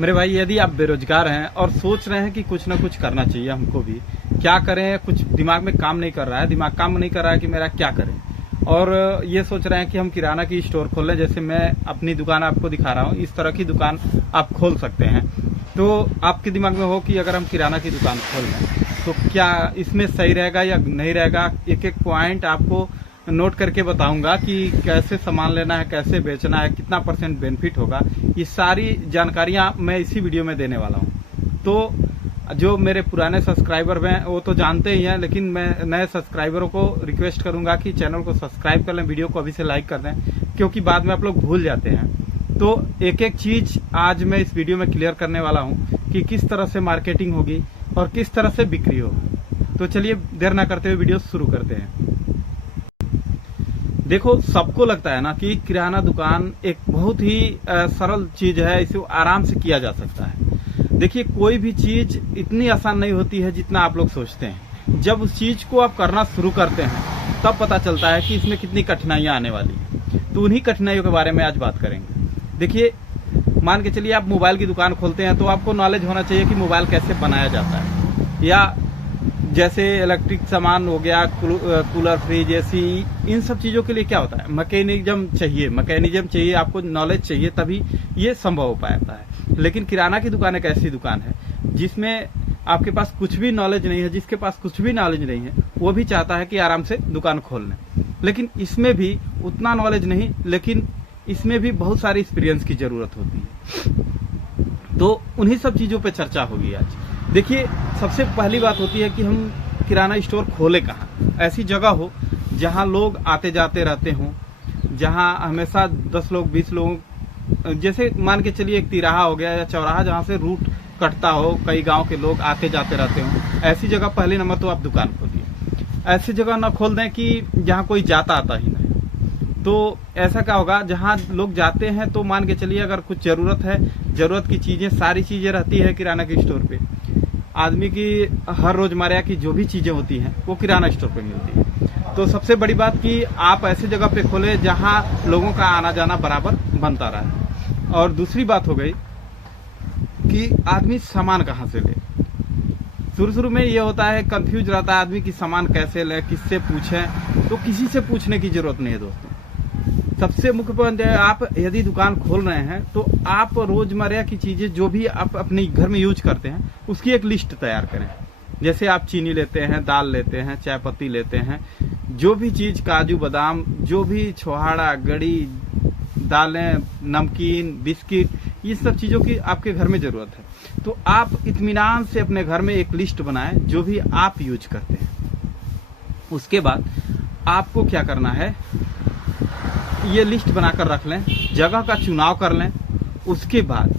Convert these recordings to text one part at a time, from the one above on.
मेरे भाई, यदि आप बेरोजगार हैं और सोच रहे हैं कि कुछ ना कुछ करना चाहिए हमको भी, क्या करें, कुछ दिमाग में काम नहीं कर रहा है, दिमाग काम नहीं कर रहा है कि मेरा क्या करें, और ये सोच रहे हैं कि हम किराना की स्टोर खोल लें, जैसे मैं अपनी दुकान आपको दिखा रहा हूँ, इस तरह की दुकान आप खोल सकते हैं। तो आपके दिमाग में हो कि अगर हम किराना की दुकान खोल लें तो क्या इसमें सही रहेगा या नहीं रहेगा, एक एक पॉइंट आपको नोट करके बताऊंगा कि कैसे सामान लेना है, कैसे बेचना है, कितना % बेनिफिट होगा। ये सारी जानकारियां मैं इसी वीडियो में देने वाला हूं। तो जो मेरे पुराने सब्सक्राइबर हैं वो तो जानते ही हैं, लेकिन मैं नए सब्सक्राइबरों को रिक्वेस्ट करूंगा कि चैनल को सब्सक्राइब कर लें, वीडियो को अभी से लाइक कर दें, क्योंकि बाद में आप लोग भूल जाते हैं। तो एक एक चीज आज मैं इस वीडियो में क्लियर करने वाला हूं कि किस तरह से मार्केटिंग होगी और किस तरह से बिक्री होगी। तो चलिए देर ना करते हुए वीडियो शुरू करते हैं। देखो, सबको लगता है ना कि किराना दुकान एक बहुत ही सरल चीज है, इसे आराम से किया जा सकता है। देखिए, कोई भी चीज इतनी आसान नहीं होती है जितना आप लोग सोचते हैं। जब उस चीज को आप करना शुरू करते हैं तब पता चलता है कि इसमें कितनी कठिनाइयां आने वाली हैं। तो उन्हीं कठिनाइयों के बारे में आज बात करेंगे। देखिए, मान के चलिए आप मोबाइल की दुकान खोलते हैं तो आपको नॉलेज होना चाहिए कि मोबाइल कैसे बनाया जाता है, या जैसे इलेक्ट्रिक सामान हो गया, कूलर, फ्रिज, एसी, इन सब चीजों के लिए क्या होता है, मैकेनिज्म चाहिए, आपको नॉलेज चाहिए, तभी ये संभव हो पाता है। लेकिन किराना की दुकान एक ऐसी दुकान है जिसमें आपके पास कुछ भी नॉलेज नहीं है, जिसके पास कुछ भी नॉलेज नहीं है वो भी चाहता है कि आराम से दुकान खोल लें। लेकिन इसमें भी उतना नॉलेज नहीं, लेकिन इसमें भी बहुत सारी एक्सपीरियंस की जरूरत होती है। तो उन्हीं सब चीजों पे चर्चा होगी आज। देखिए, सबसे पहली बात होती है कि हम किराना स्टोर खोले कहाँ। ऐसी जगह हो जहाँ लोग आते जाते रहते हों, जहाँ हमेशा 10 लोग 20 लोग, जैसे मान के चलिए एक तिराहा हो गया या चौराहा जहाँ से रूट कटता हो, कई गांव के लोग आते जाते रहते हों, ऐसी जगह पहले नंबर तो आप दुकान खोलिए। ऐसी जगह ना खोल दें कि जहाँ कोई जाता आता ही नहीं। तो ऐसा क्या होगा, जहाँ लोग जाते हैं तो मान के चलिए अगर कुछ जरूरत है, जरूरत की चीजें, सारी चीजें रहती है किराना के स्टोर पे। आदमी की हर रोजमर्रा की जो भी चीजें होती हैं वो किराना स्टोर पे मिलती है। तो सबसे बड़ी बात कि आप ऐसी जगह पे खोले जहाँ लोगों का आना जाना बराबर बनता रहे। और दूसरी बात हो गई कि आदमी सामान कहाँ से ले। शुरू में ये होता है, कंफ्यूज रहता है आदमी कि सामान कैसे ले, किससे पूछे। तो किसी से पूछने की जरूरत नहीं है दोस्तों। सबसे मुख्य पॉइंट है, आप यदि दुकान खोल रहे हैं तो आप रोजमर्रा की चीजें जो भी आप अपने घर में यूज करते हैं उसकी एक लिस्ट तैयार करें। जैसे आप चीनी लेते हैं, दाल लेते हैं, चाय पत्ती लेते हैं, जो भी चीज, काजू बादाम, जो भी छोहाड़ा, गड़ी, दालें, नमकीन, बिस्किट, ये सब चीजों की आपके घर में जरूरत है। तो आप इत्मीनान से अपने घर में एक लिस्ट बनाएं जो भी आप यूज करते हैं। उसके बाद आपको क्या करना है, ये लिस्ट बनाकर रख लें, जगह का चुनाव कर लें। उसके बाद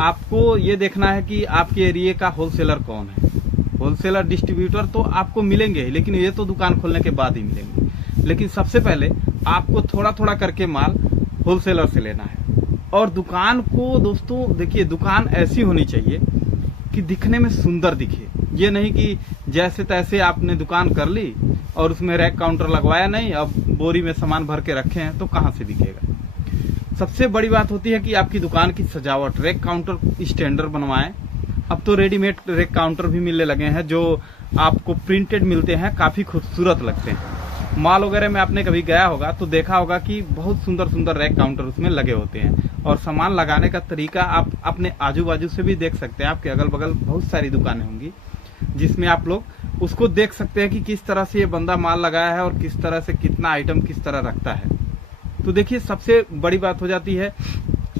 आपको ये देखना है कि आपके एरिया का होलसेलर कौन है। होलसेलर, डिस्ट्रीब्यूटर तो आपको मिलेंगे ही, लेकिन ये तो दुकान खोलने के बाद ही मिलेंगे। लेकिन सबसे पहले आपको थोड़ा थोड़ा करके माल होलसेलर से लेना है। और दुकान को दोस्तों देखिए, दुकान ऐसी होनी चाहिए कि दिखने में सुंदर दिखे। ये नहीं कि जैसे तैसे आपने दुकान कर ली और उसमें रैक काउंटर लगवाया नहीं, अब बोरी में सामान भर के रखे हैं तो कहाँ से बिकेगा। सबसे बड़ी बात होती है कि आपकी दुकान की सजावट, रैक काउंटर स्टैंडर्ड बनवाएं। अब तो रेडीमेड रैक काउंटर भी मिलने लगे हैं जो आपको प्रिंटेड मिलते हैं, काफी खूबसूरत लगते हैं। मॉल वगैरह में आपने कभी गया होगा तो देखा होगा कि बहुत सुंदर सुंदर रैक काउंटर उसमें लगे होते हैं। और सामान लगाने का तरीका आप अपने आजू बाजू से भी देख सकते हैं। आपके अगल बगल बहुत सारी दुकानें होंगी जिसमें आप लोग उसको देख सकते हैं कि किस तरह से ये बंदा माल लगाया है और किस तरह से कितना आइटम किस तरह रखता है। तो देखिए, सबसे बड़ी बात हो जाती है,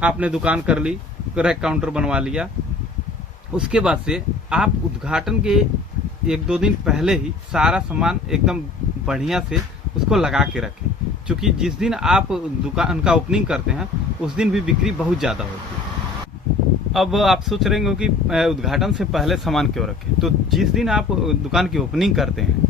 आपने दुकान कर ली, रैक काउंटर बनवा लिया। उसके बाद से आप उद्घाटन के 1-2 दिन पहले ही सारा सामान एकदम बढ़िया से उसको लगा के रखें, क्योंकि जिस दिन आप दुकान का ओपनिंग करते हैं उस दिन भी बिक्री बहुत ज्यादा होती है। अब आप सोच रहे होंगे कि उद्घाटन से पहले सामान क्यों रखें। तो जिस दिन आप दुकान की ओपनिंग करते हैं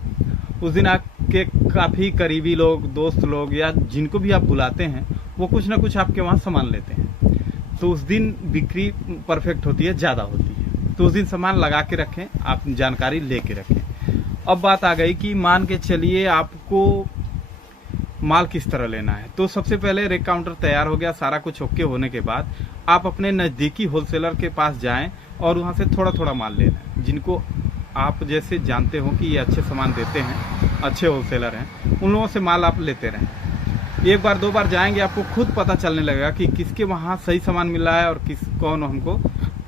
उस दिन आपके काफी करीबी लोग, दोस्त लोग, या जिनको भी आप बुलाते हैं वो कुछ ना कुछ आपके वहां सामान लेते हैं। तो उस दिन बिक्री परफेक्ट होती है, ज्यादा होती है। तो उस दिन सामान लगा के रखें, आप जानकारी लेके रखें। अब बात आ गई कि मान के चलिए आपको माल किस तरह लेना है। तो सबसे पहले रैक काउंटर तैयार हो गया, सारा कुछ ओके होने के बाद आप अपने नज़दीकी होलसेलर के पास जाएं और वहाँ से थोड़ा थोड़ा माल ले लें, जिनको आप जैसे जानते हो कि ये अच्छे सामान देते हैं, अच्छे होलसेलर हैं, उन लोगों से माल आप लेते रहें। एक बार दो बार जाएंगे, आपको खुद पता चलने लगेगा कि किसके वहाँ सही सामान मिल रहा है और कौन हमको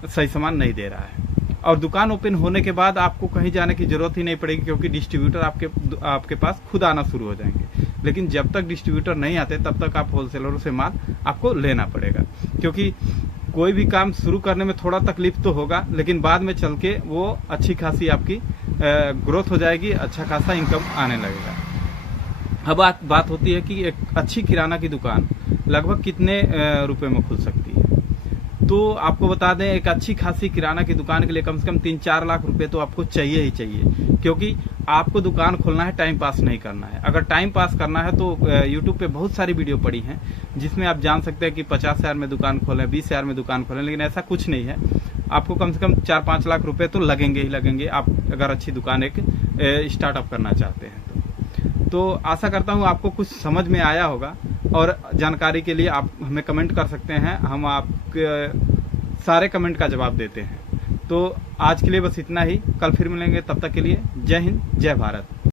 सही सामान नहीं दे रहा है। और दुकान ओपन होने के बाद आपको कहीं जाने की जरूरत ही नहीं पड़ेगी, क्योंकि डिस्ट्रीब्यूटर आपके पास खुद आना शुरू हो जाएंगे। लेकिन जब तक डिस्ट्रीब्यूटर नहीं आते तब तक आप होलसेलरों से माल आपको लेना पड़ेगा, क्योंकि कोई भी काम शुरू करने में थोड़ा तकलीफ तो होगा, लेकिन बाद में चल के वो अच्छी खासी आपकी ग्रोथ हो जाएगी, अच्छा खासा इनकम आने लगेगा। अब बात होती है कि एक अच्छी किराना की दुकान लगभग कितने रुपए में खुल सकती है। तो आपको बता दें, एक अच्छी खासी किराना की दुकान के लिए कम से कम 3-4 लाख रुपए तो आपको चाहिए ही चाहिए, क्योंकि आपको दुकान खोलना है, टाइम पास नहीं करना है। अगर टाइम पास करना है तो यूट्यूब पे बहुत सारी वीडियो पड़ी हैं जिसमें आप जान सकते हैं कि 50,000 में दुकान खोलें, 20,000 में दुकान खोलें, लेकिन ऐसा कुछ नहीं है। आपको कम से कम 4-5 लाख रुपए तो लगेंगे ही लगेंगे, आप अगर अच्छी दुकान एक स्टार्टअप करना चाहते हैं तो आशा करता हूँ आपको कुछ समझ में आया होगा। और जानकारी के लिए आप हमें कमेंट कर सकते हैं, हम आपके सारे कमेंट का जवाब देते हैं। तो आज के लिए बस इतना ही, कल फिर मिलेंगे, तब तक के लिए जय हिंद, जय भारत।